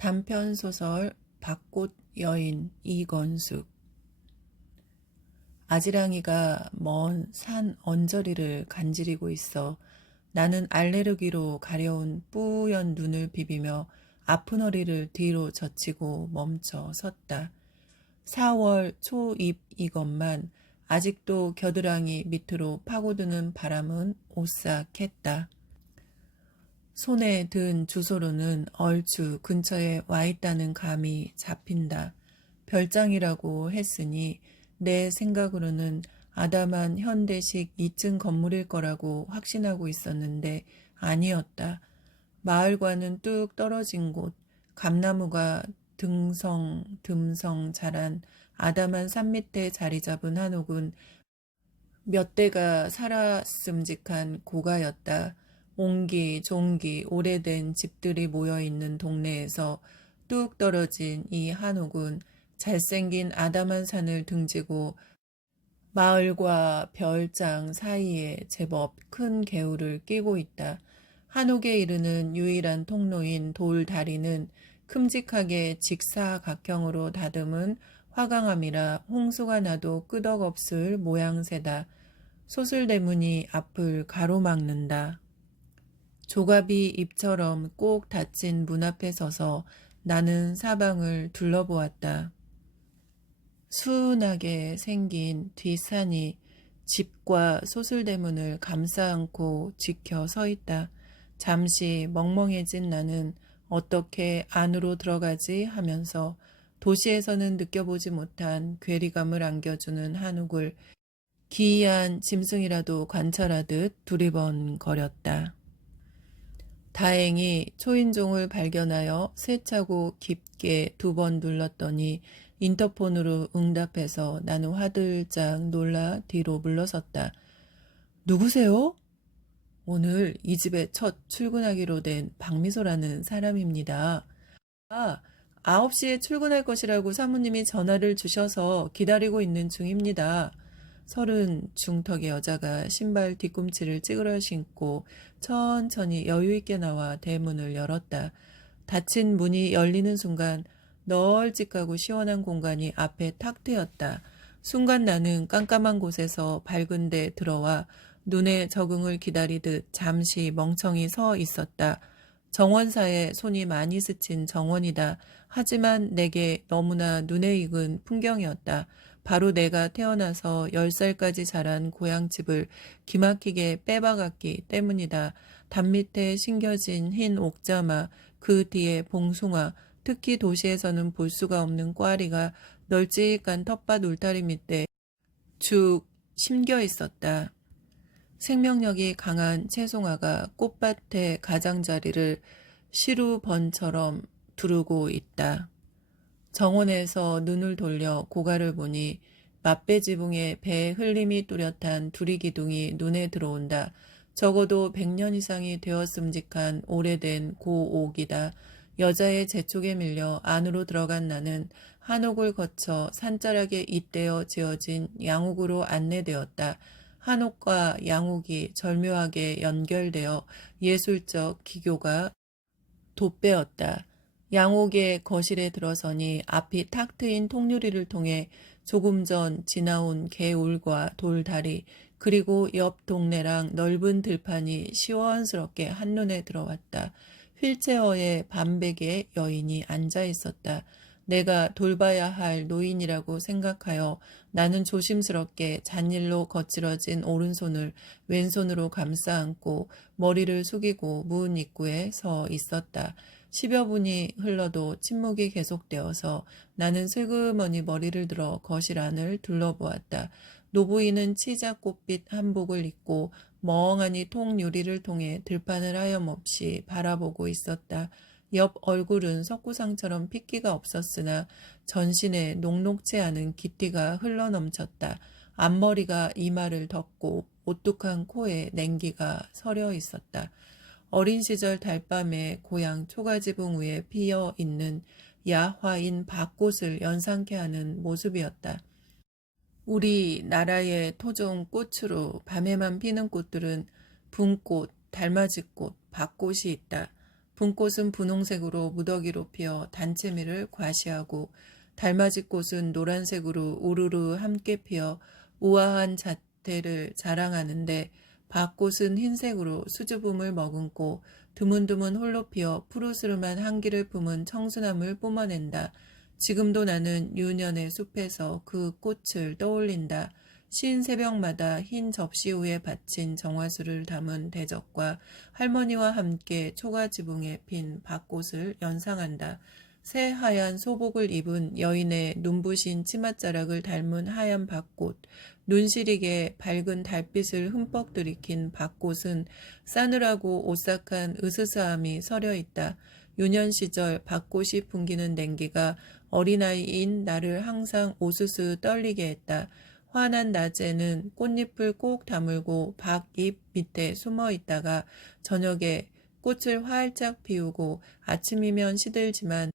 단편소설 밭꽃 여인 이건숙. 아지랑이가 먼 산 언저리를 간지리고 있어 나는 알레르기로 가려운 뿌연 눈을 비비며 아픈 허리를 뒤로 젖히고 멈춰 섰다. 4월 초입이건만 아직도 겨드랑이 밑으로 파고드는 바람은 오싹했다. 손에 든 주소로는 얼추 근처에 와 있다는 감이 잡힌다. 별장이라고 했으니 내 생각으로는 아담한 현대식 2층 건물일 거라고 확신하고 있었는데 아니었다. 마을과는 뚝 떨어진 곳, 감나무가 듬성 자란 아담한 산 밑에 자리 잡은 한옥은 몇 대가 살았음직한 고가였다. 옹기 종기 오래된 집들이 모여있는 동네에서 뚝 떨어진 이 한옥은 잘생긴 아담한 산을 등지고 마을과 별장 사이에 제법 큰 개울을 끼고 있다. 한옥에 이르는 유일한 통로인 돌다리는 큼직하게 직사각형으로 다듬은 화강암이라 홍수가 나도 끄덕없을 모양새다. 소슬대문이 앞을 가로막는다. 조갑이 입처럼 꼭 닫힌 문 앞에 서서 나는 사방을 둘러보았다. 수은하게 생긴 뒷산이 집과 소슬대문을 감싸 안고 지켜 서 있다. 잠시 멍멍해진 나는 어떻게 안으로 들어가지 하면서 도시에서는 느껴보지 못한 괴리감을 안겨주는 한옥을 기이한 짐승이라도 관찰하듯 두리번거렸다. 다행히 초인종을 발견하여 세차고 깊게 2번 눌렀더니 인터폰으로 응답해서 나는 화들짝 놀라 뒤로 물러섰다. 누구세요? 오늘 이 집에 첫 출근하기로 된 박미소라는 사람입니다. 아, 9시에 출근할 것이라고 사모님이 전화를 주셔서 기다리고 있는 중입니다. 30 중턱의 여자가 신발 뒤꿈치를 찌그러 신고 천천히 여유있게 나와 대문을 열었다. 닫힌 문이 열리는 순간 널찍하고 시원한 공간이 앞에 탁 트였다. 순간 나는 깜깜한 곳에서 밝은 데 들어와 눈의 적응을 기다리듯 잠시 멍청이 서 있었다. 정원사에 손이 많이 스친 정원이다. 하지만 내게 너무나 눈에 익은 풍경이었다. 바로 내가 태어나서 10살까지 자란 고향집을 기막히게 빼박았기 때문이다. 담 밑에 심겨진 흰 옥자마, 그 뒤에 봉숭아, 특히 도시에서는 볼 수가 없는 꽈리가 널찍한 텃밭 울타리 밑에 죽 심겨 있었다. 생명력이 강한 채송화가 꽃밭의 가장자리를 시루번처럼 두르고 있다. 정원에서 눈을 돌려 고가를 보니 맛배지붕에 배에 흘림이 뚜렷한 두리기둥이 눈에 들어온다. 적어도 100년 이상이 되었음직한 오래된 고옥이다. 여자의 재촉에 밀려 안으로 들어간 나는 한옥을 거쳐 산자락에 잇대어 지어진 양옥으로 안내되었다. 한옥과 양옥이 절묘하게 연결되어 예술적 기교가 돋배었다. 양옥의 거실에 들어서니 앞이 탁 트인 통유리를 통해 조금 전 지나온 개울과 돌다리 그리고 옆 동네랑 넓은 들판이 시원스럽게 한눈에 들어왔다. 휠체어에 반백의 여인이 앉아 있었다. 내가 돌봐야 할 노인이라고 생각하여 나는 조심스럽게 잔일로 거칠어진 오른손을 왼손으로 감싸 안고 머리를 숙이고 문 입구에 서 있었다. 10여 분이 흘러도 침묵이 계속되어서 나는 슬그머니 머리를 들어 거실 안을 둘러보았다. 노부인은 치자꽃빛 한복을 입고 멍하니 통유리를 통해 들판을 하염없이 바라보고 있었다. 옆 얼굴은 석구상처럼 핏기가 없었으나 전신에 녹록지 않은 기티가 흘러넘쳤다. 앞머리가 이마를 덮고 오뚝한 코에 냉기가 서려 있었다. 어린 시절 달밤에 고향 초가지붕 위에 피어 있는 야화인 밭꽃을 연상케 하는 모습이었다. 우리 나라의 토종 꽃으로 밤에만 피는 꽃들은 분꽃, 달맞이꽃, 밭꽃이 있다. 분꽃은 분홍색으로 무더기로 피어 단체미를 과시하고 달맞이꽃은 노란색으로 우르르 함께 피어 우아한 자태를 자랑하는데 밭꽃은 흰색으로 수줍음을 머금고 드문드문 홀로 피어 푸르스름한 향기를 품은 청순함을 뿜어낸다. 지금도 나는 유년의 숲에서 그 꽃을 떠올린다. 쉰 새벽마다 흰 접시 위에 받친 정화수를 담은 대접과 할머니와 함께 초가 지붕에 핀 밭꽃을 연상한다. 새하얀 소복을 입은 여인의 눈부신 치맛자락을 닮은 하얀 밭꽃, 눈시리게 밝은 달빛을 흠뻑 들이킨 밭꽃은 싸늘하고 오싹한 으스스함이 서려 있다. 유년 시절 밭꽃이 풍기는 냉기가 어린아이인 나를 항상 오스스 떨리게 했다. 환한 낮에는 꽃잎을 꼭 다물고 밭잎 밑에 숨어 있다가 저녁에 꽃을 활짝 피우고 아침이면 시들지만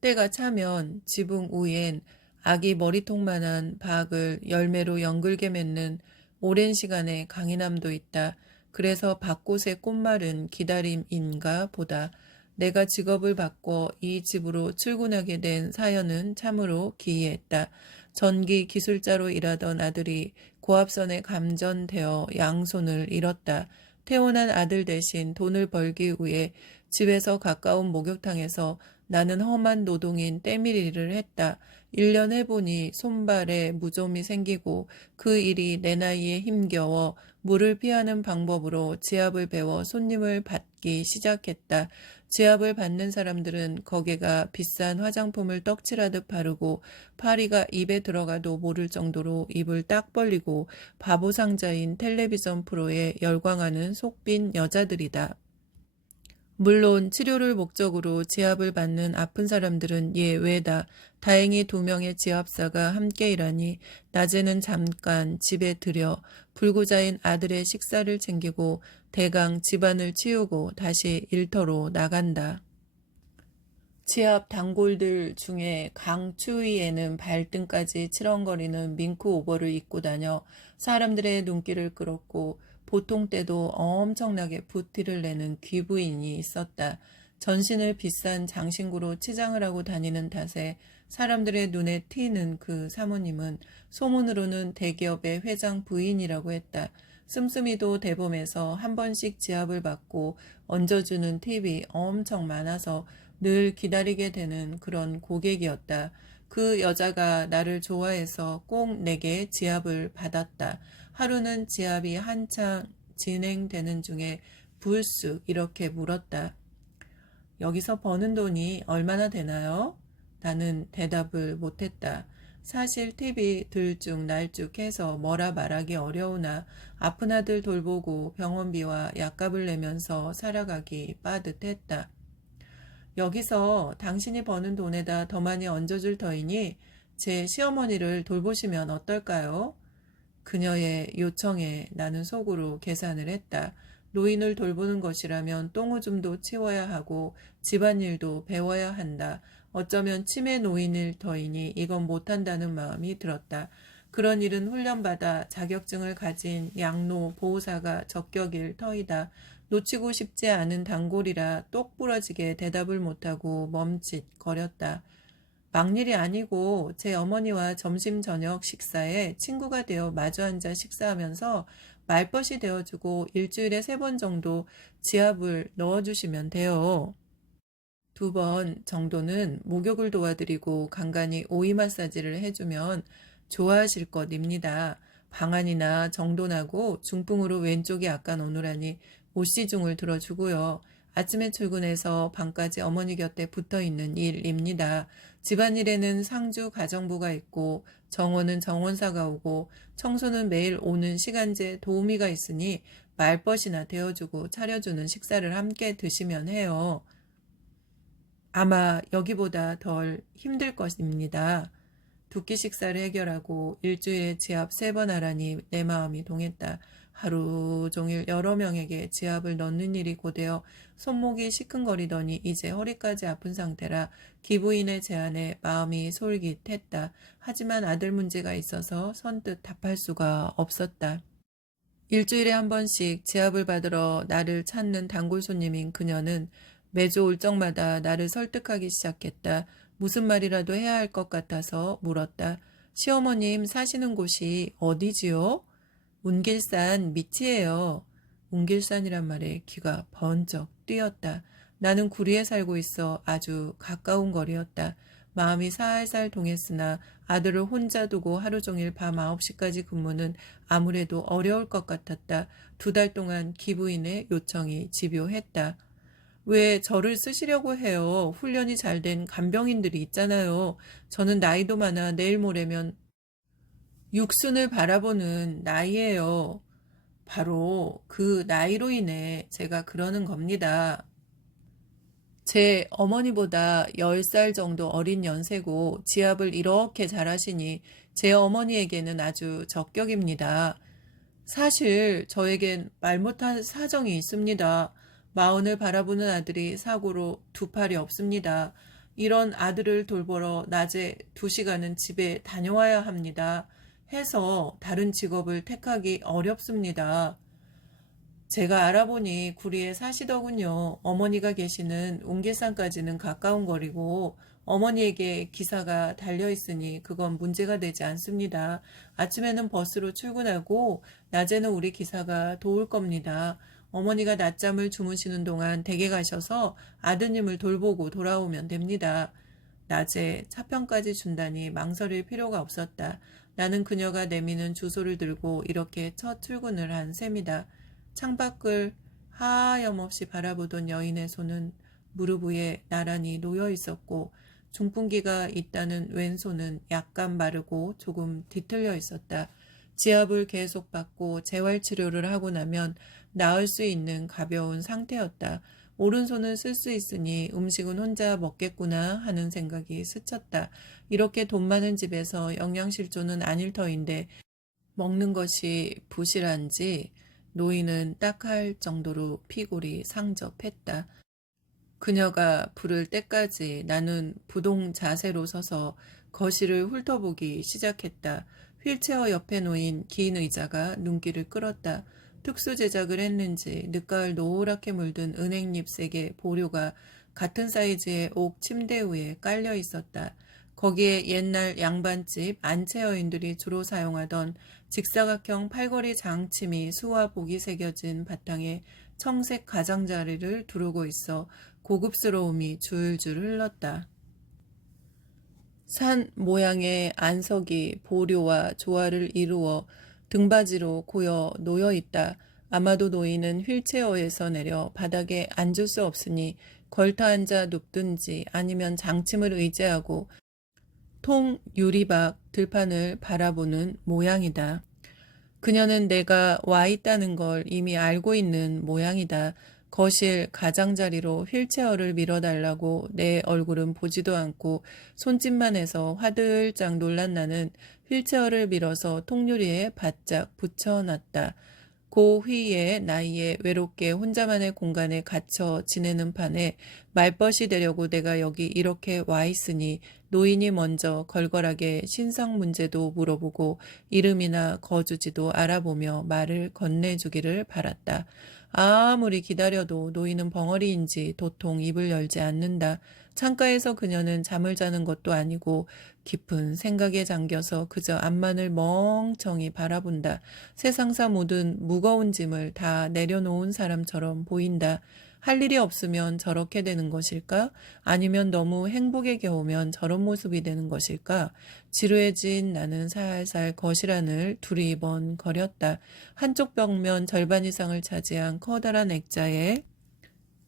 때가 차면 지붕 위엔 아기 머리통만한 박을 열매로 연글게 맺는 오랜 시간의 강인함도 있다. 그래서 밭꽃의 꽃말은 기다림인가 보다. 내가 직업을 바꿔 이 집으로 출근하게 된 사연은 참으로 기이했다. 전기 기술자로 일하던 아들이 고압선에 감전되어 양손을 잃었다. 태어난 아들 대신 돈을 벌기 위해 집에서 가까운 목욕탕에서 나는 험한 노동인 때밀이를 했다. 1년 해보니 손발에 무좀이 생기고 그 일이 내 나이에 힘겨워 물을 피하는 방법으로 지압을 배워 손님을 받기 시작했다. 지압을 받는 사람들은 거기가 비싼 화장품을 떡칠하듯 바르고 파리가 입에 들어가도 모를 정도로 입을 딱 벌리고 바보상자인 텔레비전 프로에 열광하는 속빈 여자들이다. 물론 치료를 목적으로 지압을 받는 아픈 사람들은 예외다. 다행히 2명의 지압사가 함께 일하니 낮에는 잠깐 집에 들여 불구자인 아들의 식사를 챙기고 대강 집안을 치우고 다시 일터로 나간다. 지압 단골들 중에 강추위에는 발등까지 치렁거리는 밍크 오버를 입고 다녀 사람들의 눈길을 끌었고 보통 때도 엄청나게 부티를 내는 귀부인이 있었다. 전신을 비싼 장신구로 치장을 하고 다니는 탓에 사람들의 눈에 튀는 그 사모님은 소문으로는 대기업의 회장 부인이라고 했다. 씀씀이도 대범해서 한 번씩 지압을 받고 얹어주는 팁이 엄청 많아서 늘 기다리게 되는 그런 고객이었다. 그 여자가 나를 좋아해서 꼭 내게 지압을 받았다. 하루는 지압이 한창 진행되는 중에 불쑥 이렇게 물었다. 여기서 버는 돈이 얼마나 되나요? 나는 대답을 못했다. 사실 팁이 들쭉날쭉해서 뭐라 말하기 어려우나 아픈 아들 돌보고 병원비와 약값을 내면서 살아가기 빠듯했다. 여기서 당신이 버는 돈에다 더 많이 얹어줄 터이니 제 시어머니를 돌보시면 어떨까요? 그녀의 요청에 나는 속으로 계산을 했다. 노인을 돌보는 것이라면 똥오줌도 치워야 하고 집안일도 배워야 한다. 어쩌면 치매 노인일 터이니 이건 못한다는 마음이 들었다. 그런 일은 훈련받아 자격증을 가진 양로 보호사가 적격일 터이다. 놓치고 싶지 않은 단골이라 똑 부러지게 대답을 못하고 멈칫거렸다. 막일이 아니고 제 어머니와 점심 저녁 식사에 친구가 되어 마주 앉아 식사하면서 말벗이 되어주고 일주일에 3번 정도 지압을 넣어주시면 돼요. 2번 정도는 목욕을 도와드리고 간간히 오이 마사지를 해주면 좋아하실 것입니다. 방안이나 정돈하고 중풍으로 왼쪽이 약간 오누라니 옷시중을 들어주고요. 아침에 출근해서 밤까지 어머니 곁에 붙어있는 일입니다. 집안일에는 상주 가정부가 있고 정원은 정원사가 오고 청소는 매일 오는 시간제 도우미가 있으니 말벗이나 데워주고 차려주는 식사를 함께 드시면 해요. 아마 여기보다 덜 힘들 것입니다. 2끼 식사를 해결하고 일주일에 지압 3번 하라니 내 마음이 동했다. 하루 종일 여러 명에게 지압을 넣는 일이 고되어 손목이 시큰거리더니 이제 허리까지 아픈 상태라 기부인의 제안에 마음이 솔깃했다. 하지만 아들 문제가 있어서 선뜻 답할 수가 없었다. 일주일에 한 번씩 지압을 받으러 나를 찾는 단골 손님인 그녀는 매주 올 적마다 나를 설득하기 시작했다. 무슨 말이라도 해야 할 것 같아서 물었다. 시어머님 사시는 곳이 어디지요? 운길산 밑이에요. 운길산이란 말에 귀가 번쩍 뛰었다. 나는 구리에 살고 있어 아주 가까운 거리였다. 마음이 살살 동했으나 아들을 혼자 두고 하루 종일 밤 9시까지 근무는 아무래도 어려울 것 같았다. 2달 동안 기부인의 요청이 집요했다. 왜 저를 쓰시려고 해요? 훈련이 잘 된 간병인들이 있잖아요. 저는 나이도 많아 내일 모레면 육순을 바라보는 나이예요. 바로 그 나이로 인해 제가 그러는 겁니다. 제 어머니보다 10살 정도 어린 연세고 지압을 이렇게 잘하시니 제 어머니에게는 아주 적격입니다. 사실 저에겐 말 못할 사정이 있습니다. 마흔을 바라보는 아들이 사고로 2팔이 없습니다. 이런 아들을 돌보러 낮에 2시간은 집에 다녀와야 합니다. 해서 다른 직업을 택하기 어렵습니다. 제가 알아보니 구리에 사시더군요. 어머니가 계시는 웅길산까지는 가까운 거리고 어머니에게 기사가 달려있으니 그건 문제가 되지 않습니다. 아침에는 버스로 출근하고 낮에는 우리 기사가 도울 겁니다. 어머니가 낮잠을 주무시는 동안 댁에 가셔서 아드님을 돌보고 돌아오면 됩니다. 낮에 차편까지 준다니 망설일 필요가 없었다. 나는 그녀가 내미는 주소를 들고 이렇게 첫 출근을 한 셈이다. 창밖을 하염없이 바라보던 여인의 손은 무릎 위에 나란히 놓여 있었고 중풍기가 있다는 왼손은 약간 마르고 조금 뒤틀려 있었다. 지압을 계속 받고 재활치료를 하고 나면 나을 수 있는 가벼운 상태였다. 오른손을 쓸 수 있으니 음식은 혼자 먹겠구나 하는 생각이 스쳤다. 이렇게 돈 많은 집에서 영양실조는 아닐 터인데 먹는 것이 부실한지 노인은 딱할 정도로 피골이 상접했다. 그녀가 부를 때까지 나는 부동 자세로 서서 거실을 훑어보기 시작했다. 휠체어 옆에 놓인 긴 의자가 눈길을 끌었다. 특수 제작을 했는지 늦가을 노랗게 물든 은행 잎색의 보료가 같은 사이즈의 옥 침대 위에 깔려 있었다. 거기에 옛날 양반집 안채 여인들이 주로 사용하던 직사각형 팔걸이 장침이 수와 복이 새겨진 바탕에 청색 가장자리를 두르고 있어 고급스러움이 줄줄 흘렀다. 산 모양의 안석이 보료와 조화를 이루어 등받이로 고여 놓여 있다. 아마도 노인은 휠체어에서 내려 바닥에 앉을 수 없으니 걸터 앉아 눕든지 아니면 장침을 의지하고 통 유리박 들판을 바라보는 모양이다. 그녀는 내가 와 있다는 걸 이미 알고 있는 모양이다. 거실 가장자리로 휠체어를 밀어달라고 내 얼굴은 보지도 않고 손짓만 해서 화들짝 놀란 나는 휠체어를 밀어서 통유리에 바짝 붙여놨다. 고휘의 나이에 외롭게 혼자만의 공간에 갇혀 지내는 판에 말벗이 되려고 내가 여기 이렇게 와 있으니 노인이 먼저 걸걸하게 신상 문제도 물어보고 이름이나 거주지도 알아보며 말을 건네주기를 바랐다. 아무리 기다려도 노인은 벙어리인지 도통 입을 열지 않는다. 창가에서 그녀는 잠을 자는 것도 아니고 깊은 생각에 잠겨서 그저 앞만을 멍청이 바라본다. 세상사 모든 무거운 짐을 다 내려놓은 사람처럼 보인다. 할 일이 없으면 저렇게 되는 것일까? 아니면 너무 행복에 겨우면 저런 모습이 되는 것일까? 지루해진 나는 살살 거실 안을 두리번거렸다. 한쪽 벽면 절반 이상을 차지한 커다란 액자에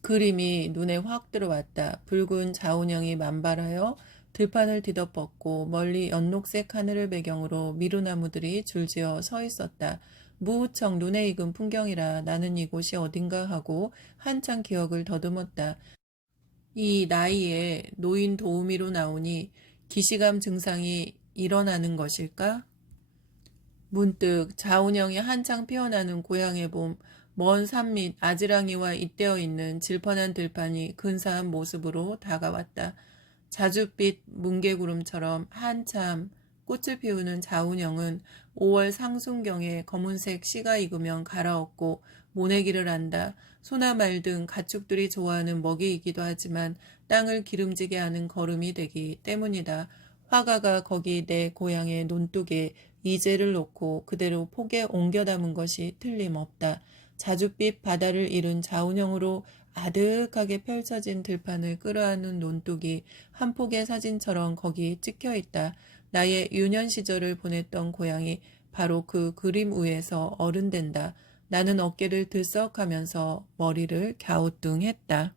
그림이 눈에 확 들어왔다. 붉은 자운형이 만발하여 들판을 뒤덮었고 멀리 연녹색 하늘을 배경으로 미루나무들이 줄지어 서 있었다. 무척 눈에 익은 풍경이라 나는 이곳이 어딘가 하고 한참 기억을 더듬었다. 이 나이에 노인 도우미로 나오니 기시감 증상이 일어나는 것일까? 문득 자운형이 한창 피어나는 고향의 봄, 먼 산 밑 아지랑이와 잇대어 있는 질펀한 들판이 근사한 모습으로 다가왔다. 자줏빛 뭉게구름처럼 한참 꽃을 피우는 자운형은 5월 상순경에 검은색 씨가 익으면 갈아엎고 모내기를 한다. 소나 말 등 가축들이 좋아하는 먹이이기도 하지만 땅을 기름지게 하는 거름이 되기 때문이다. 화가가 거기 내 고향의 논둑에 이제를 놓고 그대로 폭에 옮겨 담은 것이 틀림없다. 자줏빛 바다를 이룬 좌운형으로 아득하게 펼쳐진 들판을 끌어안는 논둑이 한 폭의 사진처럼 거기 찍혀 있다. 나의 유년 시절을 보냈던 고향이 바로 그 그림 위에서 어른된다. 나는 어깨를 들썩하면서 머리를 갸우뚱했다.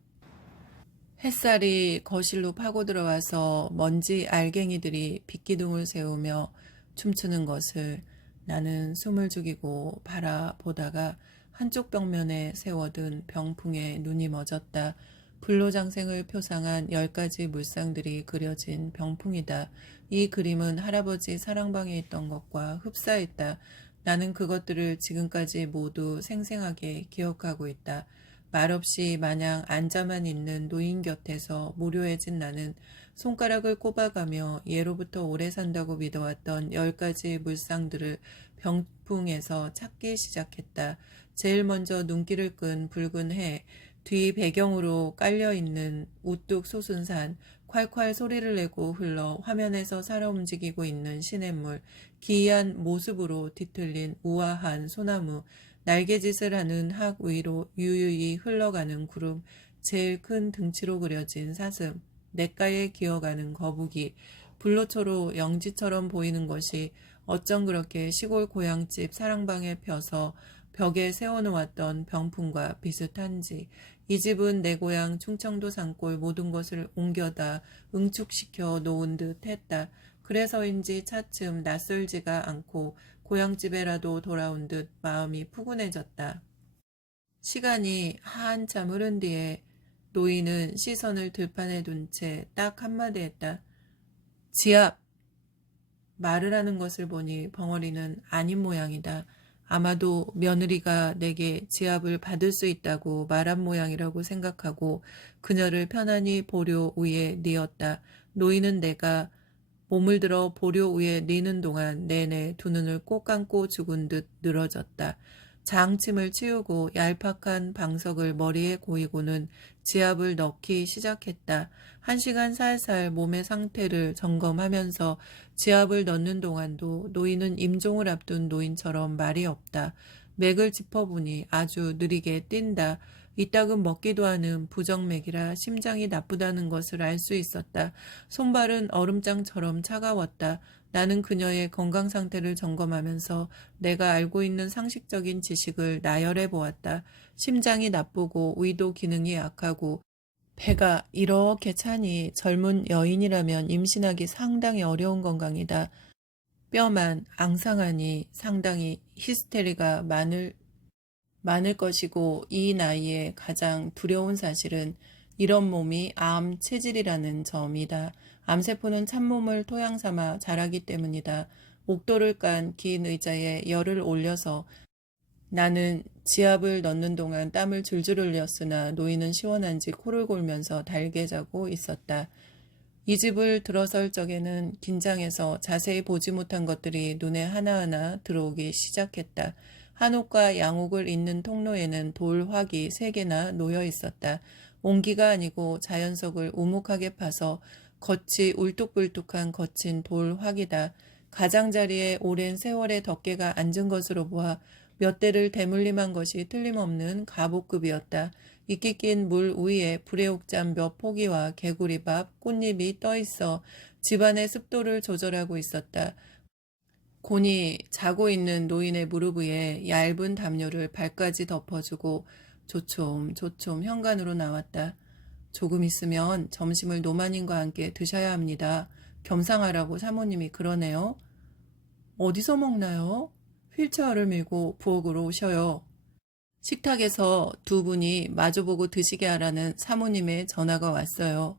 햇살이 거실로 파고 들어와서 먼지 알갱이들이 빗기둥을 세우며 춤추는 것을 나는 숨을 죽이고 바라보다가 한쪽 벽면에 세워둔 병풍에 눈이 멎었다. 불로장생을 표상한 10가지 물상들이 그려진 병풍이다. 이 그림은 할아버지 사랑방에 있던 것과 흡사했다. 나는 그것들을 지금까지 모두 생생하게 기억하고 있다. 말없이 마냥 앉아만 있는 노인 곁에서 모료해진 나는 손가락을 꼽아가며 예로부터 오래 산다고 믿어왔던 10가지 물상들을 병풍에서 찾기 시작했다. 제일 먼저 눈길을 끈 붉은 해, 뒤 배경으로 깔려있는 우뚝 솟은 산, 콸콸 소리를 내고 흘러 화면에서 살아 움직이고 있는 시냇물, 기이한 모습으로 뒤틀린 우아한 소나무, 날개짓을 하는 학 위로 유유히 흘러가는 구름, 제일 큰 등치로 그려진 사슴, 냇가에 기어가는 거북이, 불로초로 영지처럼 보이는 것이 어쩜 그렇게 시골 고향집 사랑방에 펴서 벽에 세워놓았던 병풍과 비슷한지. 이 집은 내 고향 충청도 산골 모든 것을 옮겨다 응축시켜 놓은 듯 했다. 그래서인지 차츰 낯설지가 않고 고향집에라도 돌아온 듯 마음이 푸근해졌다. 시간이 한참 흐른 뒤에 노인은 시선을 들판에 둔 채 딱 한마디 했다. 지압! 말을 하는 것을 보니 벙어리는 아닌 모양이다. 아마도 며느리가 내게 지압을 받을 수 있다고 말한 모양이라고 생각하고 그녀를 편안히 보료 위에 뉘었다. 노인은 내가 몸을 들어 보료 위에 뉘는 동안 내내 두 눈을 꼭 감고 죽은 듯 늘어졌다. 장침을 치우고 얄팍한 방석을 머리에 고이고는 지압을 넣기 시작했다. 1시간 살살 몸의 상태를 점검하면서 지압을 넣는 동안도 노인은 임종을 앞둔 노인처럼 말이 없다. 맥을 짚어보니 아주 느리게 뛴다. 이따금 먹기도 하는 부정맥이라 심장이 나쁘다는 것을 알 수 있었다. 손발은 얼음장처럼 차가웠다. 나는 그녀의 건강 상태를 점검하면서 내가 알고 있는 상식적인 지식을 나열해 보았다. 심장이 나쁘고 위도 기능이 약하고 배가 이렇게 차니 젊은 여인이라면 임신하기 상당히 어려운 건강이다. 뼈만 앙상하니 상당히 히스테리가 많을 것이고 이 나이에 가장 두려운 사실은 이런 몸이 암 체질이라는 점이다. 암세포는 참몸을 토양 삼아 자라기 때문이다. 옥도를 깐 긴 의자에 열을 올려서 나는 지압을 넣는 동안 땀을 줄줄 흘렸으나 노인은 시원한지 코를 골면서 달게 자고 있었다. 이 집을 들어설 적에는 긴장해서 자세히 보지 못한 것들이 눈에 하나하나 들어오기 시작했다. 한옥과 양옥을 잇는 통로에는 돌화기 3개나 놓여 있었다. 옹기가 아니고 자연석을 우묵하게 파서 겉이 울뚝불뚝한 거친 돌화기다. 가장자리에 오랜 세월의 덮개가 앉은 것으로 보아 몇 대를 대물림한 것이 틀림없는 가복급이었다. 이끼 낀 물 위에 불에옥잠 몇 포기와 개구리밥, 꽃잎이 떠있어 집안의 습도를 조절하고 있었다. 곤히 자고 있는 노인의 무릎 위에 얇은 담요를 발까지 덮어주고 조쫌조쫌 현관으로 나왔다. 조금 있으면 점심을 노마님과 함께 드셔야 합니다. 겸상하라고 사모님이 그러네요. 어디서 먹나요? 휠체어를 밀고 부엌으로 오셔요. 식탁에서 두 분이 마주보고 드시게 하라는 사모님의 전화가 왔어요.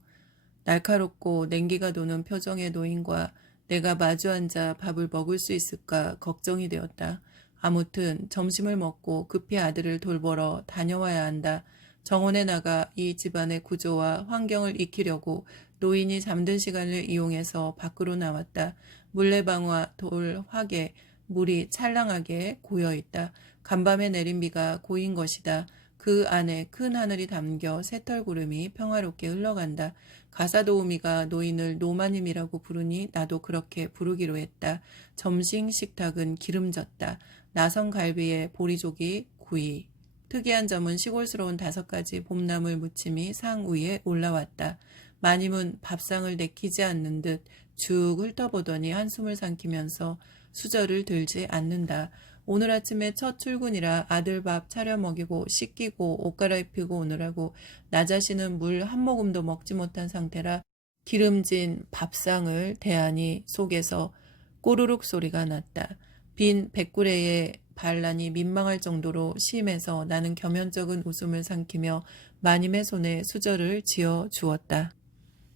날카롭고 냉기가 도는 표정의 노인과 내가 마주 앉아 밥을 먹을 수 있을까 걱정이 되었다. 아무튼 점심을 먹고 급히 아들을 돌보러 다녀와야 한다. 정원에 나가 이 집안의 구조와 환경을 익히려고 노인이 잠든 시간을 이용해서 밖으로 나왔다. 물레방아, 돌, 화개, 물이 찰랑하게 고여있다. 간밤에 내린 비가 고인 것이다. 그 안에 큰 하늘이 담겨 새털구름이 평화롭게 흘러간다. 가사도우미가 노인을 노마님이라고 부르니 나도 그렇게 부르기로 했다. 점심 식탁은 기름졌다. 나선 갈비에 보리조기 구이. 특이한 점은 시골스러운 5가지 봄나물 무침이 상 위에 올라왔다. 마님은 밥상을 내키지 않는 듯 쭉 훑어보더니 한숨을 삼키면서 수저를 들지 않는다. 오늘 아침에 첫 출근이라 아들 밥 차려 먹이고 씻기고 옷 갈아입히고 오느라고 나 자신은 물 한 모금도 먹지 못한 상태라 기름진 밥상을 대하니 속에서 꼬르륵 소리가 났다. 빈 백구레에 반란이 민망할 정도로 심해서 나는 겸연쩍은 웃음을 삼키며 마님의 손에 수저를 쥐어 주었다.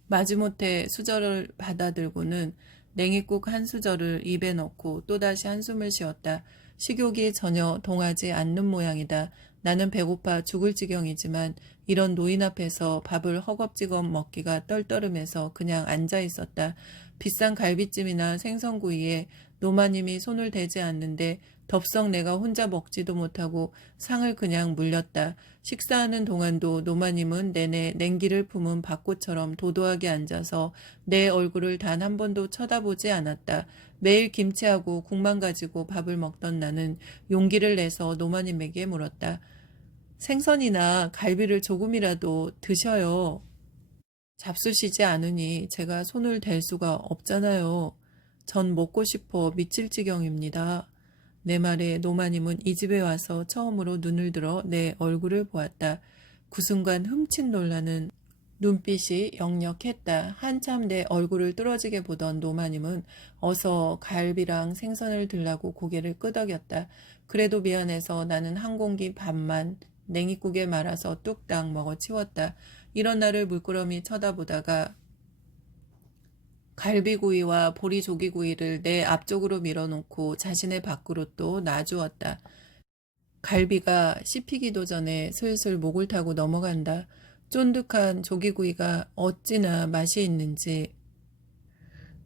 마지못해 수저를 받아들고는 냉이국 한 수저를 입에 넣고 또다시 한숨을 쉬었다. 식욕이 전혀 동하지 않는 모양이다. 나는 배고파 죽을 지경이지만 이런 노인 앞에서 밥을 허겁지겁 먹기가 떨떠름해서 그냥 앉아 있었다. 비싼 갈비찜이나 생선구이에 노마님이 손을 대지 않는데 덥석 내가 혼자 먹지도 못하고 상을 그냥 물렸다. 식사하는 동안도 노마님은 내내 냉기를 품은 밭꽃처럼 도도하게 앉아서 내 얼굴을 단 한 번도 쳐다보지 않았다. 매일 김치하고 국만 가지고 밥을 먹던 나는 용기를 내서 노마님에게 물었다. 생선이나 갈비를 조금이라도 드셔요. 잡수시지 않으니 제가 손을 댈 수가 없잖아요. 전 먹고 싶어 미칠 지경입니다. 내 말에 노마님은 이 집에 와서 처음으로 눈을 들어 내 얼굴을 보았다. 그 순간 흠칫 놀라는 눈빛이 역력했다. 한참 내 얼굴을 뚫어지게 보던 노마님은 어서 갈비랑 생선을 들라고 고개를 끄덕였다. 그래도 미안해서 나는 한 공기 밥만 냉이국에 말아서 뚝딱 먹어치웠다. 이런 나를 물끄러미 쳐다보다가 갈비구이와 보리조기구이를 내 앞쪽으로 밀어놓고 자신의 밥그릇도 놔주었다. 갈비가 씹히기도 전에 슬슬 목을 타고 넘어간다. 쫀득한 조기구이가 어찌나 맛이 있는지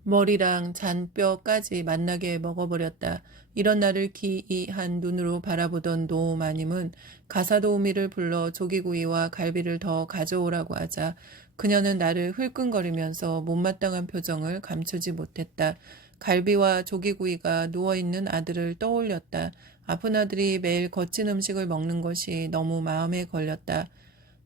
머리랑 잔뼈까지 맛나게 먹어버렸다. 이런 나를 기이한 눈으로 바라보던 노마님은 가사도우미를 불러 조기구이와 갈비를 더 가져오라고 하자 그녀는 나를 흘끈거리면서 못마땅한 표정을 감추지 못했다. 갈비와 조기구이가 누워있는 아들을 떠올렸다. 아픈 아들이 매일 거친 음식을 먹는 것이 너무 마음에 걸렸다.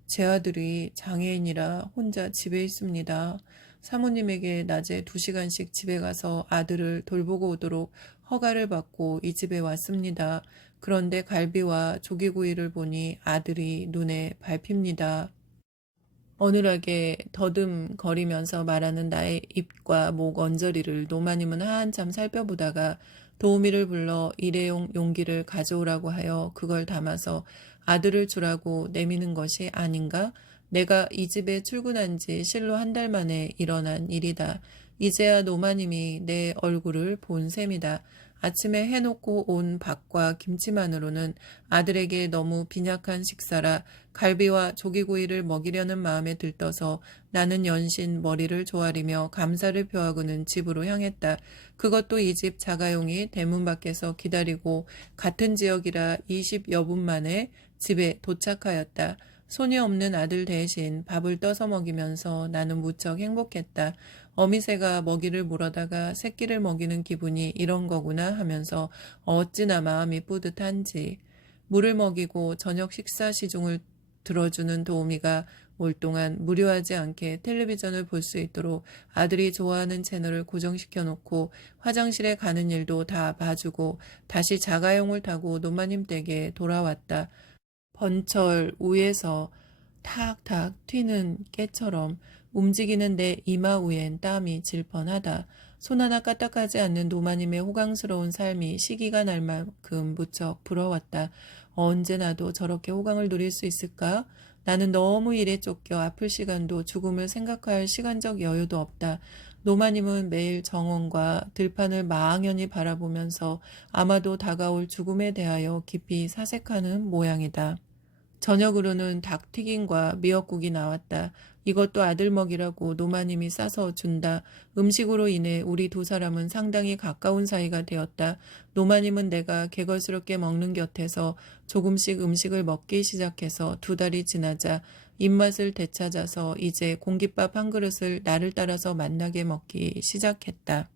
제 아들이 장애인이라 혼자 집에 있습니다. 사모님에게 낮에 2시간씩 집에 가서 아들을 돌보고 오도록 허가를 받고 이 집에 왔습니다. 그런데 갈비와 조기구이를 보니 아들이 눈에 밟힙니다. 어눌하게 더듬거리면서 말하는 나의 입과 목 언저리를 노마님은 한참 살펴보다가 도우미를 불러 일회용 용기를 가져오라고 하여 그걸 담아서 아들을 주라고 내미는 것이 아닌가? 내가 이 집에 출근한 지 실로 1달 만에 일어난 일이다. 이제야 노마님이 내 얼굴을 본 셈이다. 아침에 해놓고 온 밥과 김치만으로는 아들에게 너무 빈약한 식사라 갈비와 조기구이를 먹이려는 마음에 들떠서 나는 연신 머리를 조아리며 감사를 표하고는 집으로 향했다. 그것도 이 집 자가용이 대문 밖에서 기다리고 같은 지역이라 20여 분 만에 집에 도착하였다. 손이 없는 아들 대신 밥을 떠서 먹이면서 나는 무척 행복했다. 어미새가 먹이를 물어다가 새끼를 먹이는 기분이 이런 거구나 하면서 어찌나 마음이 뿌듯한지. 물을 먹이고 저녁 식사 시중을 들어주는 도우미가 올 동안 무료하지 않게 텔레비전을 볼 수 있도록 아들이 좋아하는 채널을 고정시켜 놓고 화장실에 가는 일도 다 봐주고 다시 자가용을 타고 노마님 댁에 돌아왔다. 번철 위에서 탁탁 튀는 깨처럼 움직이는 내 이마 위엔 땀이 질 뻔하다. 손 하나 까딱하지 않는 노마님의 호강스러운 삶이 시기가 날 만큼 무척 부러웠다. 언제 나도 저렇게 호강을 누릴 수 있을까? 나는 너무 일에 쫓겨 아플 시간도 죽음을 생각할 시간적 여유도 없다. 노마님은 매일 정원과 들판을 망연히 바라보면서 아마도 다가올 죽음에 대하여 깊이 사색하는 모양이다. 저녁으로는 닭튀김과 미역국이 나왔다. 이것도 아들 먹이라고 노마님이 싸서 준다. 음식으로 인해 우리 두 사람은 상당히 가까운 사이가 되었다. 노마님은 내가 개걸스럽게 먹는 곁에서 조금씩 음식을 먹기 시작해서 두 달이 지나자 입맛을 되찾아서 이제 공깃밥 한 그릇을 나를 따라서 만나게 먹기 시작했다.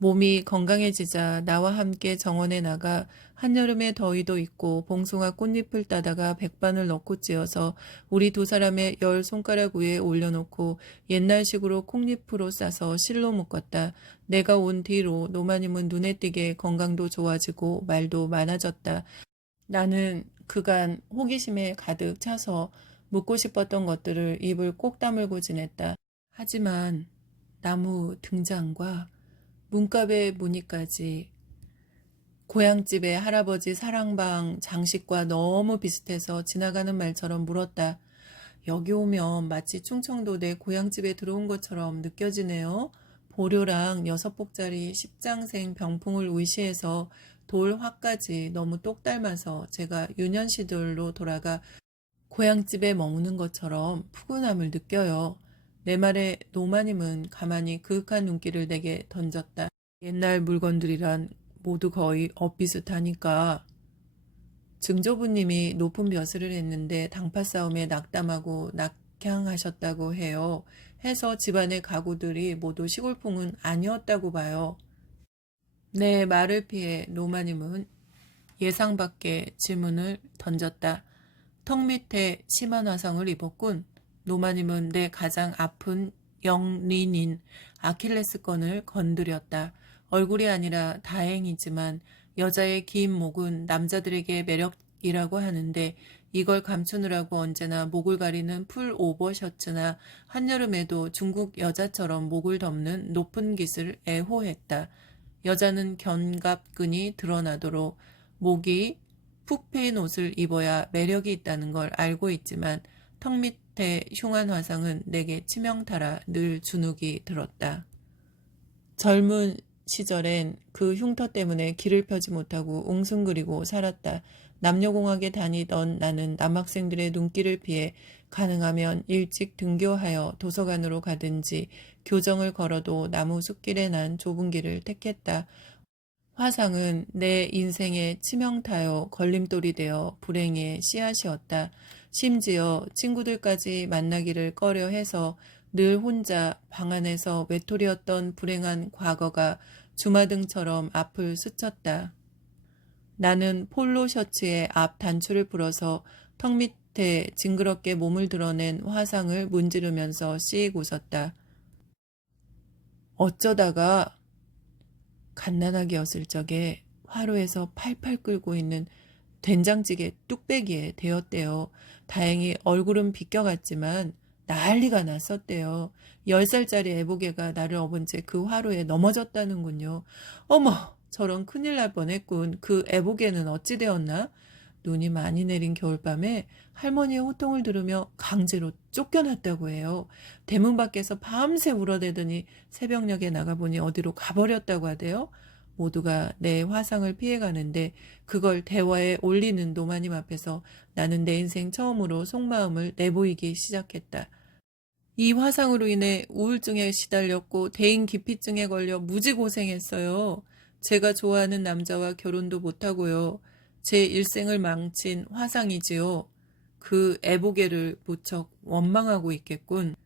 몸이 건강해지자 나와 함께 정원에 나가 한여름의 더위도 있고 봉숭아 꽃잎을 따다가 백반을 넣고 찧어서 우리 두 사람의 열 손가락 위에 올려놓고 옛날식으로 콩잎으로 싸서 실로 묶었다. 내가 온 뒤로 노마님은 눈에 띄게 건강도 좋아지고 말도 많아졌다. 나는 그간 호기심에 가득 차서 묻고 싶었던 것들을 입을 꼭 다물고 지냈다. 하지만 나무 등잔과 문갑의 무늬까지 고향집의 할아버지 사랑방 장식과 너무 비슷해서 지나가는 말처럼 물었다. 여기 오면 마치 충청도 내 고향집에 들어온 것처럼 느껴지네요. 보료랑 6복짜리 십장생 병풍을 의시해서 돌 화까지 너무 똑 닮아서 제가 유년 시절로 돌아가 고향집에 머무는 것처럼 푸근함을 느껴요. 내 말에 노마님은 가만히 그윽한 눈길을 내게 던졌다. 옛날 물건들이란 모두 거의 엇비슷하니까. 증조부님이 높은 벼슬을 했는데 당파 싸움에 낙담하고 낙향하셨다고 해요. 해서 집안의 가구들이 모두 시골풍은 아니었다고 봐요. 내 말을 피해 노마님은 예상 밖의 질문을 던졌다. 턱 밑에 심한 화상을 입었군. 노마님은 내 가장 아픈 영린인 아킬레스건을 건드렸다. 얼굴이 아니라 다행이지만 여자의 긴 목은 남자들에게 매력이라고 하는데 이걸 감추느라고 언제나 목을 가리는 풀 오버셔츠나 한여름에도 중국 여자처럼 목을 덮는 높은 깃을 애호했다. 여자는 견갑근이 드러나도록 목이 푹 패인 옷을 입어야 매력이 있다는 걸 알고 있지만 턱 밑에 흉한 화상은 내게 치명타라 늘 주눅이 들었다. 젊은 시절엔 그 흉터 때문에 길을 펴지 못하고 웅숭그리고 살았다. 남녀공학에 다니던 나는 남학생들의 눈길을 피해 가능하면 일찍 등교하여 도서관으로 가든지 교정을 걸어도 나무 숲길에 난 좁은 길을 택했다. 화상은 내 인생의 치명타요 걸림돌이 되어 불행의 씨앗이었다. 심지어 친구들까지 만나기를 꺼려 해서 늘 혼자 방 안에서 외톨이였던 불행한 과거가 주마등처럼 앞을 스쳤다. 나는 폴로 셔츠의 앞 단추를 풀어서 턱 밑에 징그럽게 몸을 드러낸 화상을 문지르면서 씩 웃었다. 어쩌다가 갓난아기 였을 적에 화로에서 팔팔 끓고 있는 된장찌개 뚝배기에 데었대요. 다행히 얼굴은 비껴갔지만 난리가 났었대요. 10살짜리 애보개가 나를 업은 채 그 화로에 넘어졌다는군요. 어머, 저런 큰일 날 뻔했군. 그 애보개는 어찌 되었나? 눈이 많이 내린 겨울밤에 할머니의 호통을 들으며 강제로 쫓겨났다고 해요. 대문 밖에서 밤새 울어대더니 새벽녘에 나가보니 어디로 가버렸다고 하대요. 모두가 내 화상을 피해가는데 그걸 대화에 올리는 노마님 앞에서 나는 내 인생 처음으로 속마음을 내보이기 시작했다. 이 화상으로 인해 우울증에 시달렸고 대인 기피증에 걸려 무지 고생했어요. 제가 좋아하는 남자와 결혼도 못하고요. 제 일생을 망친 화상이지요. 그 애보게를 무척 원망하고 있겠군.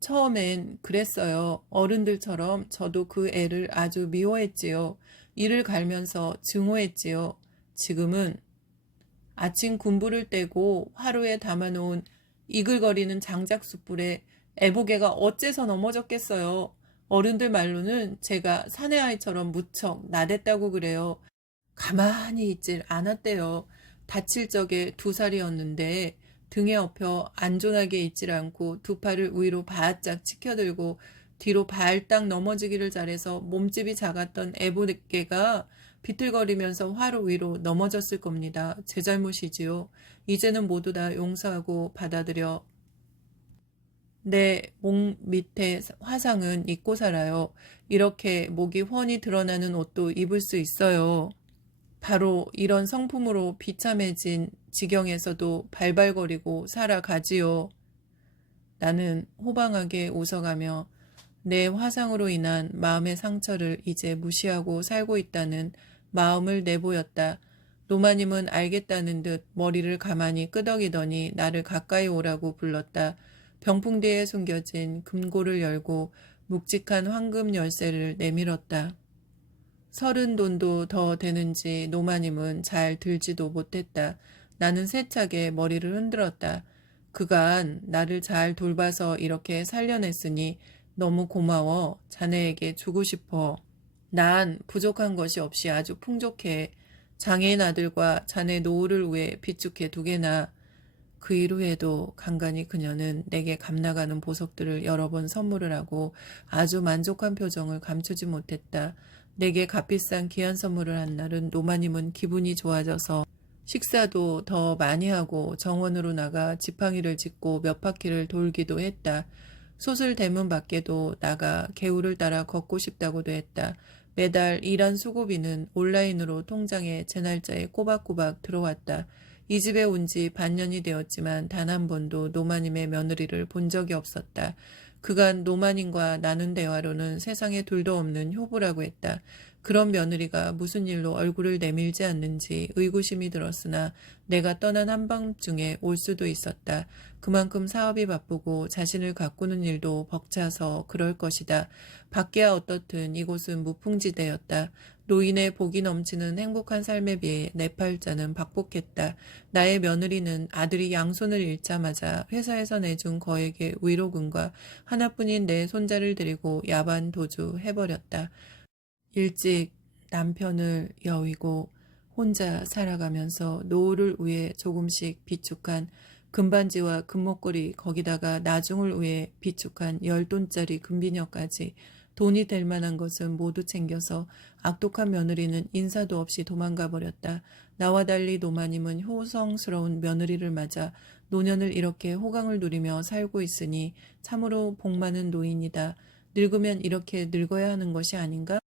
처음엔 그랬어요. 어른들처럼 저도 그 애를 아주 미워했지요. 이를 갈면서 증오했지요. 지금은 아침 군부를 떼고 화로에 담아놓은 이글거리는 장작숯불에 애보개가 어째서 넘어졌겠어요. 어른들 말로는 제가 사내아이처럼 무척 나댔다고 그래요. 가만히 있질 않았대요. 다칠 적에 2살이었는데 등에 엎여 안전하게 있질 않고 두 팔을 위로 바짝 치켜들고 뒤로 발딱 넘어지기를 잘해서 몸집이 작았던 애보개가 비틀거리면서 화로 위로 넘어졌을 겁니다. 제 잘못이지요. 이제는 모두 다 용서하고 받아들여 내 목 밑에 화상은 잊고 살아요. 이렇게 목이 훤히 드러나는 옷도 입을 수 있어요. 바로 이런 성품으로 비참해진 지경에서도 발발거리고 살아가지요. 나는 호방하게 웃어가며 내 화상으로 인한 마음의 상처를 이제 무시하고 살고 있다는 마음을 내보였다. 노마님은 알겠다는 듯 머리를 가만히 끄덕이더니 나를 가까이 오라고 불렀다. 병풍대에 숨겨진 금고를 열고 묵직한 황금 열쇠를 내밀었다. 30돈도 더 되는지 노마님은 잘 들지도 못했다. 나는 세차게 머리를 흔들었다. 그간 나를 잘 돌봐서 이렇게 살려냈으니 너무 고마워. 자네에게 주고 싶어. 난 부족한 것이 없이 아주 풍족해. 장애인 아들과 자네 노후를 위해 비축해 두게나. 그 이후에도 간간히 그녀는 내게 값나가는 보석들을 여러 번 선물을 하고 아주 만족한 표정을 감추지 못했다. 내게 값비싼 귀한 선물을 한 날은 노마님은 기분이 좋아져서 식사도 더 많이 하고 정원으로 나가 지팡이를 짚고 몇 바퀴를 돌기도 했다. 솥을 대문 밖에도 나가 개울을 따라 걷고 싶다고도 했다. 매달 일한 수고비는 온라인으로 통장에 제 날짜에 꼬박꼬박 들어왔다. 이 집에 온 지 반년이 되었지만 단 한 번도 노마님의 며느리를 본 적이 없었다. 그간 노마님과 나눈 대화로는 세상에 둘도 없는 효부라고 했다. 그런 며느리가 무슨 일로 얼굴을 내밀지 않는지 의구심이 들었으나 내가 떠난 한밤중에 올 수도 있었다. 그만큼 사업이 바쁘고 자신을 가꾸는 일도 벅차서 그럴 것이다. 밖에야 어떻든 이곳은 무풍지대였다. 노인의 복이 넘치는 행복한 삶에 비해 내 팔자는 박복했다. 나의 며느리는 아들이 양손을 잃자마자 회사에서 내준 거액의 위로금과 하나뿐인 내 손자를 데리고 야반 도주해버렸다. 일찍 남편을 여의고 혼자 살아가면서 노후를 위해 조금씩 비축한 금반지와 금목걸이 거기다가 나중을 위해 비축한 10돈짜리 금비녀까지 돈이 될 만한 것은 모두 챙겨서 악독한 며느리는 인사도 없이 도망가 버렸다. 나와 달리 노마님은 효성스러운 며느리를 맞아 노년을 이렇게 호강을 누리며 살고 있으니 참으로 복 많은 노인이다. 늙으면 이렇게 늙어야 하는 것이 아닌가?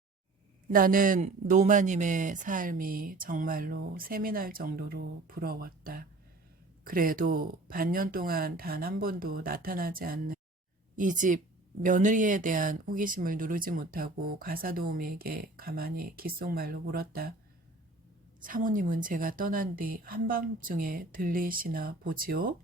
나는 노마님의 삶이 정말로 세민할 정도로 부러웠다. 그래도 반년 동안 단 한 번도 나타나지 않는 이 집 며느리에 대한 호기심을 누르지 못하고 가사도우미에게 가만히 귓속말로 물었다. 사모님은 제가 떠난 뒤 한밤중에 들리시나 보지요?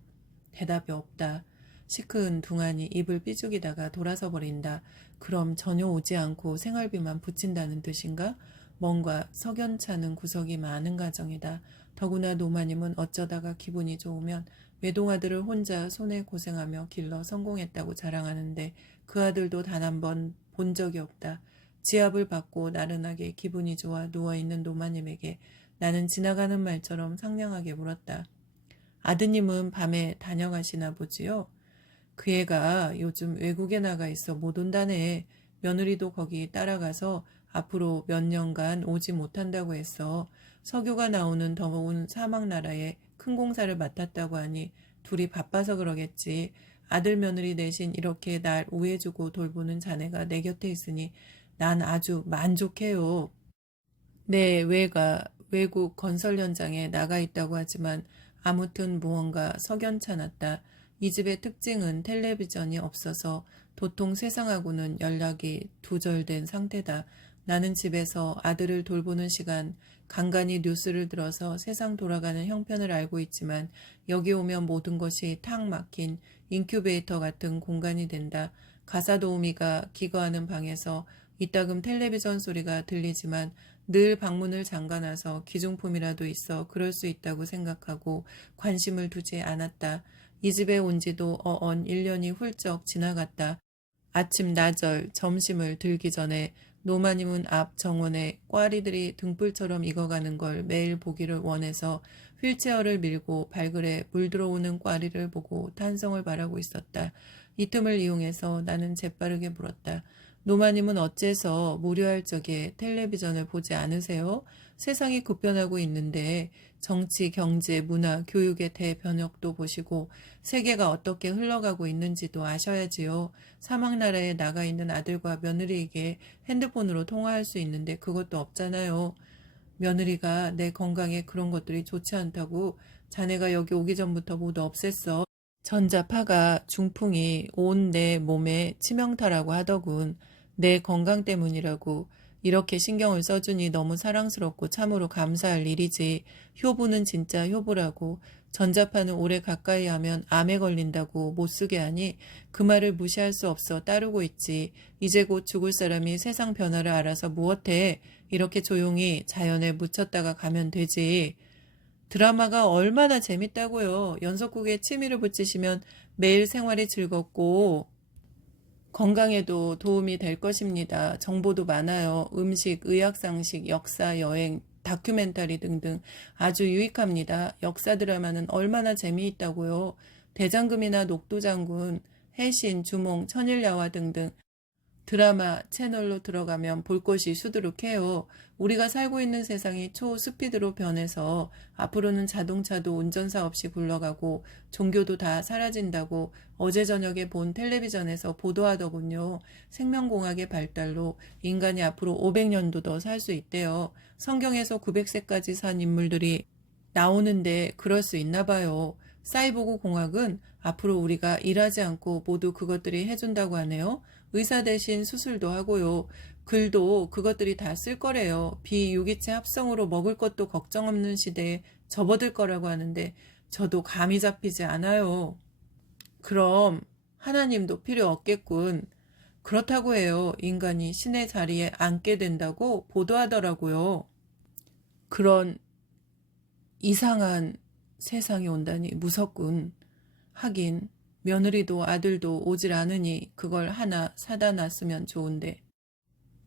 대답이 없다. 시큰 둥하니 입을 삐죽이다가 돌아서 버린다. 그럼 전혀 오지 않고 생활비만 붙인다는 뜻인가? 뭔가 석연찮은 구석이 많은 가정이다. 더구나 노마님은 어쩌다가 기분이 좋으면 외동아들을 혼자 손에 고생하며 길러 성공했다고 자랑하는데 그 아들도 단 한 번 본 적이 없다. 지압을 받고 나른하게 기분이 좋아 누워있는 노마님에게 나는 지나가는 말처럼 상냥하게 물었다. 아드님은 밤에 다녀가시나 보지요? 그 애가 요즘 외국에 나가 있어 못 온다네. 며느리도 거기 따라가서 앞으로 몇 년간 오지 못한다고 했어. 석유가 나오는 더운 사막나라에 큰 공사를 맡았다고 하니 둘이 바빠서 그러겠지. 아들 며느리 대신 이렇게 날 우애주고 돌보는 자네가 내 곁에 있으니 난 아주 만족해요. 내 외가 외국 건설 현장에 나가 있다고 하지만 아무튼 무언가 석연찮았다. 이 집의 특징은 텔레비전이 없어서 도통 세상하고는 연락이 두절된 상태다. 나는 집에서 아들을 돌보는 시간 간간히 뉴스를 들어서 세상 돌아가는 형편을 알고 있지만 여기 오면 모든 것이 탁 막힌 인큐베이터 같은 공간이 된다. 가사도우미가 기거하는 방에서 이따금 텔레비전 소리가 들리지만 늘 방문을 잠가놔서 기중품이라도 있어 그럴 수 있다고 생각하고 관심을 두지 않았다. 이 집에 온 지도 어언 1년이 훌쩍 지나갔다. 아침 나절 점심을 들기 전에 노마님은 앞 정원에 꽈리들이 등불처럼 익어가는 걸 매일 보기를 원해서 휠체어를 밀고 발그레 물 들어오는 꽈리를 보고 탄성을 바라고 있었다. 이 틈을 이용해서 나는 재빠르게 물었다. 노마님은 어째서 무료할 적에 텔레비전을 보지 않으세요? 세상이 급변하고 있는데 정치, 경제, 문화, 교육의 대변혁도 보시고 세계가 어떻게 흘러가고 있는지도 아셔야지요. 사막나라에 나가 있는 아들과 며느리에게 핸드폰으로 통화할 수 있는데 그것도 없잖아요. 며느리가 내 건강에 그런 것들이 좋지 않다고 자네가 여기 오기 전부터 모두 없앴어. 전자파가 중풍이 온 내 몸에 치명타라고 하더군. 내 건강 때문이라고. 이렇게 신경을 써주니 너무 사랑스럽고 참으로 감사할 일이지. 효부는 진짜 효부라고. 전자파는 오래 가까이 하면 암에 걸린다고 못 쓰게 하니 그 말을 무시할 수 없어 따르고 있지. 이제 곧 죽을 사람이 세상 변화를 알아서 무엇해. 이렇게 조용히 자연에 묻혔다가 가면 되지. 드라마가 얼마나 재밌다고요. 연속극에 취미를 붙이시면 매일 생활이 즐겁고 건강에도 도움이 될 것입니다. 정보도 많아요. 음식, 의학상식, 역사, 여행, 다큐멘터리 등등 아주 유익합니다. 역사 드라마는 얼마나 재미있다고요. 대장금이나 녹두장군, 해신, 주몽, 천일야화 등등 드라마 채널로 들어가면 볼 것이 수두룩해요. 우리가 살고 있는 세상이 초스피드로 변해서 앞으로는 자동차도 운전사 없이 굴러가고 종교도 다 사라진다고 어제 저녁에 본 텔레비전에서 보도하더군요. 생명공학의 발달로 인간이 앞으로 500년도 더 살 수 있대요. 성경에서 900세까지 산 인물들이 나오는데 그럴 수 있나 봐요. 사이보그 공학은 앞으로 우리가 일하지 않고 모두 그것들이 해준다고 하네요. 의사 대신 수술도 하고요. 글도 그것들이 다 쓸 거래요. 비유기체 합성으로 먹을 것도 걱정 없는 시대에 접어들 거라고 하는데 저도 감이 잡히지 않아요. 그럼 하나님도 필요 없겠군. 그렇다고 해요. 인간이 신의 자리에 앉게 된다고 보도하더라고요. 그런 이상한 세상이 온다니 무섭군. 하긴 며느리도 아들도 오질 않으니 그걸 하나 사다 놨으면 좋은데.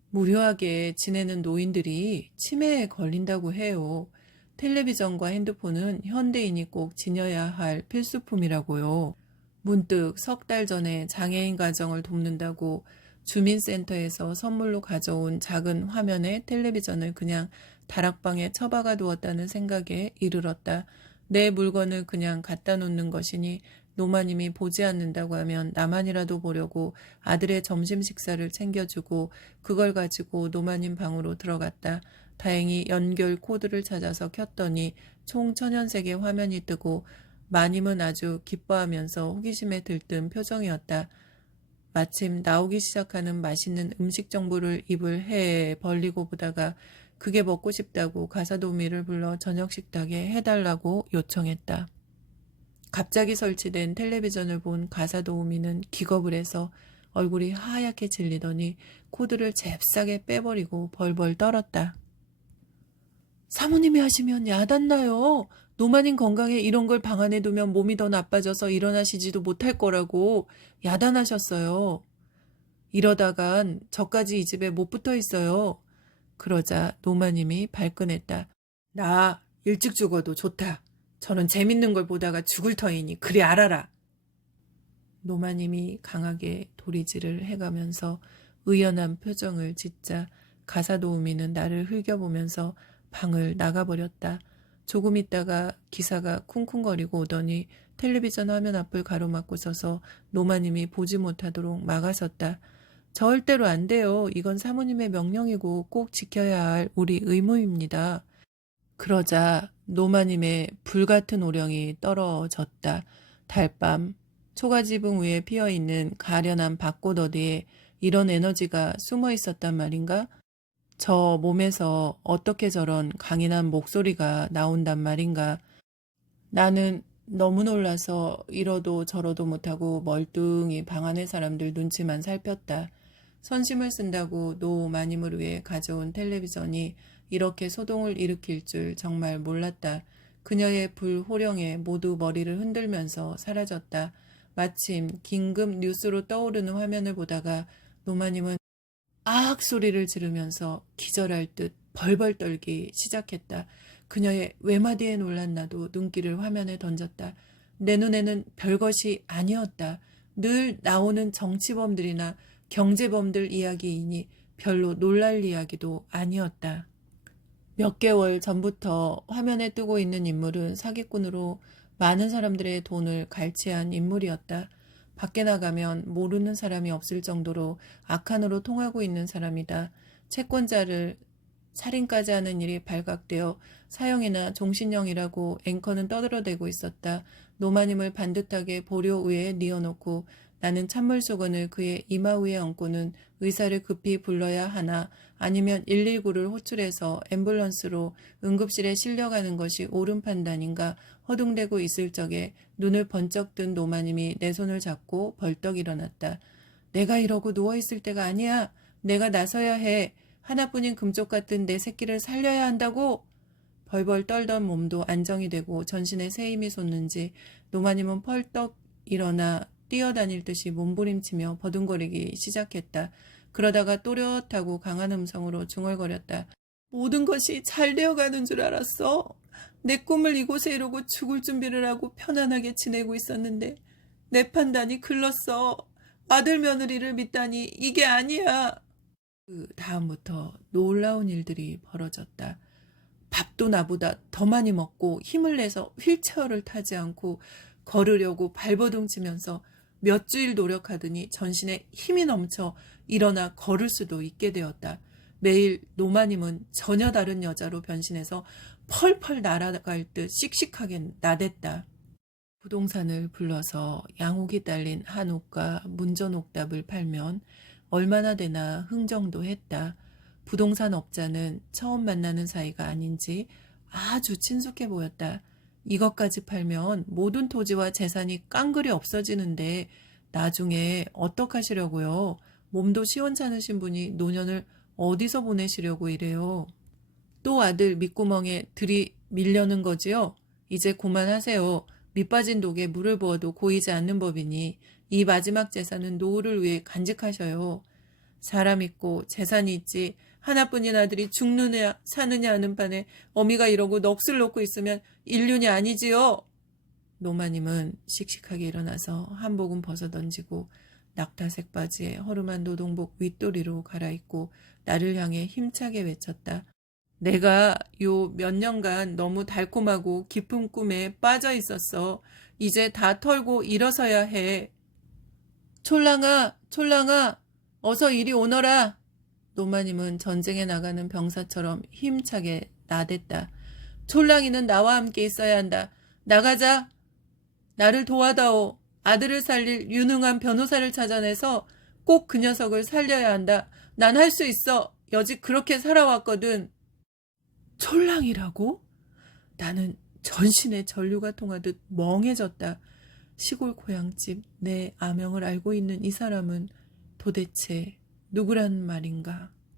무료하게 지내는 노인들이 치매에 걸린다고 해요. 텔레비전과 핸드폰은 현대인이 꼭 지녀야 할 필수품이라고요. 문득 석 달 전에 장애인 가정을 돕는다고 주민센터에서 선물로 가져온 작은 화면의 텔레비전을 그냥 다락방에 처박아 두었다는 생각에 이르렀다. 내 물건을 그냥 갖다 놓는 것이니 노마님이 보지 않는다고 하면 나만이라도 보려고 아들의 점심 식사를 챙겨주고 그걸 가지고 노마님 방으로 들어갔다. 다행히 연결 코드를 찾아서 켰더니 총 천연색의 화면이 뜨고 마님은 아주 기뻐하면서 호기심에 들뜬 표정이었다. 마침 나오기 시작하는 맛있는 음식 정보를 입을 해 벌리고 보다가 그게 먹고 싶다고 가사도우미를 불러 저녁 식탁에 해달라고 요청했다. 갑자기 설치된 텔레비전을 본 가사도우미는 기겁을 해서 얼굴이 하얗게 질리더니 코드를 잽싸게 빼버리고 벌벌 떨었다. 사모님이 하시면 야단나요. 노마님 건강에 이런 걸 방 안에 두면 몸이 더 나빠져서 일어나시지도 못할 거라고 야단하셨어요. 이러다간 저까지 이 집에 못 붙어 있어요. 그러자 노마님이 발끈했다. 나 일찍 죽어도 좋다. 저는 재밌는 걸 보다가 죽을 터이니 그리 알아라. 노마님이 강하게 도리질을 해가면서 의연한 표정을 짓자 가사도우미는 나를 흘겨보면서 방을 나가버렸다. 조금 있다가 기사가 쿵쿵거리고 오더니 텔레비전 화면 앞을 가로막고 서서 노마님이 보지 못하도록 막아섰다. 절대로 안 돼요. 이건 사모님의 명령이고 꼭 지켜야 할 우리 의무입니다. 그러자 노마님의 불같은 오령이 떨어졌다. 달밤 초가지붕 위에 피어있는 가련한 밭꽃 어디에 이런 에너지가 숨어 있었단 말인가? 저 몸에서 어떻게 저런 강인한 목소리가 나온단 말인가? 나는 너무 놀라서 이러도 저러도 못하고 멀뚱히 방 안의 사람들 눈치만 살폈다. 선심을 쓴다고 노 마님을 위해 가져온 텔레비전이 이렇게 소동을 일으킬 줄 정말 몰랐다. 그녀의 불호령에 모두 머리를 흔들면서 사라졌다. 마침 긴급 뉴스로 떠오르는 화면을 보다가 노마님은 아악 소리를 지르면서 기절할 듯 벌벌 떨기 시작했다. 그녀의 외마디에 놀란 나도 눈길을 화면에 던졌다. 내 눈에는 별것이 아니었다. 늘 나오는 정치범들이나 경제범들 이야기이니 별로 놀랄 이야기도 아니었다. 몇 개월 전부터 화면에 뜨고 있는 인물은 사기꾼으로 많은 사람들의 돈을 갈취한 인물이었다. 밖에 나가면 모르는 사람이 없을 정도로 악한으로 통하고 있는 사람이다. 채권자를 살인까지 하는 일이 발각되어 사형이나 종신형이라고 앵커는 떠들어대고 있었다. 노마님을 반듯하게 보료 위에 뉘어놓고 나는 찬물 수건을 그의 이마 위에 얹고는 의사를 급히 불러야 하나 아니면 119를 호출해서 앰뷸런스로 응급실에 실려가는 것이 옳은 판단인가 허둥대고 있을 적에 눈을 번쩍 뜬 노마님이 내 손을 잡고 벌떡 일어났다. 내가 이러고 누워있을 때가 아니야. 내가 나서야 해. 하나뿐인 금쪽 같은 내 새끼를 살려야 한다고. 벌벌 떨던 몸도 안정이 되고 전신에 새 힘이 솟는지 노마님은 펄떡 일어나 뛰어다닐 듯이 몸부림치며 버둥거리기 시작했다. 그러다가 또렷하고 강한 음성으로 중얼거렸다. 모든 것이 잘 되어가는 줄 알았어. 내 꿈을 이곳에 이루고 죽을 준비를 하고 편안하게 지내고 있었는데 내 판단이 글렀어. 아들 며느리를 믿다니 이게 아니야. 그 다음부터 놀라운 일들이 벌어졌다. 밥도 나보다 더 많이 먹고 힘을 내서 휠체어를 타지 않고 걸으려고 발버둥 치면서 몇 주일 노력하더니 전신에 힘이 넘쳐 일어나 걸을 수도 있게 되었다. 매일 노마님은 전혀 다른 여자로 변신해서 펄펄 날아갈 듯 씩씩하게 나댔다. 부동산을 불러서 양옥이 딸린 한 옥과 문전옥답을 팔면 얼마나 되나 흥정도 했다. 부동산 업자는 처음 만나는 사이가 아닌지 아주 친숙해 보였다. 이것까지 팔면 모든 토지와 재산이 깡그리 없어지는데 나중에 어떡하시려고요? 몸도 시원찮으신 분이 노년을 어디서 보내시려고 이래요? 또 아들 밑구멍에 들이밀려는 거지요? 이제 그만하세요. 밑빠진 독에 물을 부어도 고이지 않는 법이니 이 마지막 재산은 노후를 위해 간직하셔요. 사람 있고 재산이 있지 하나뿐인 아들이 죽느냐 사느냐 하는 판에 어미가 이러고 넋을 놓고 있으면 인륜이 아니지요. 노마님은 씩씩하게 일어나서 한복은 벗어던지고 낙타색 바지에 허름한 노동복 윗도리로 갈아입고 나를 향해 힘차게 외쳤다. 내가 요 몇 년간 너무 달콤하고 깊은 꿈에 빠져 있었어. 이제 다 털고 일어서야 해. 촐랑아, 촐랑아, 어서 이리 오너라. 노마님은 전쟁에 나가는 병사처럼 힘차게 나댔다. 촐랑이는 나와 함께 있어야 한다. 나가자. 나를 도와다오. 아들을 살릴 유능한 변호사를 찾아내서 꼭 그 녀석을 살려야 한다. 난 할 수 있어. 여직 그렇게 살아왔거든. 촐랑이라고? 나는 전신에 전류가 통하듯 멍해졌다. 시골 고향집 내 아명을 알고 있는 이 사람은 도대체 누구란 말인가?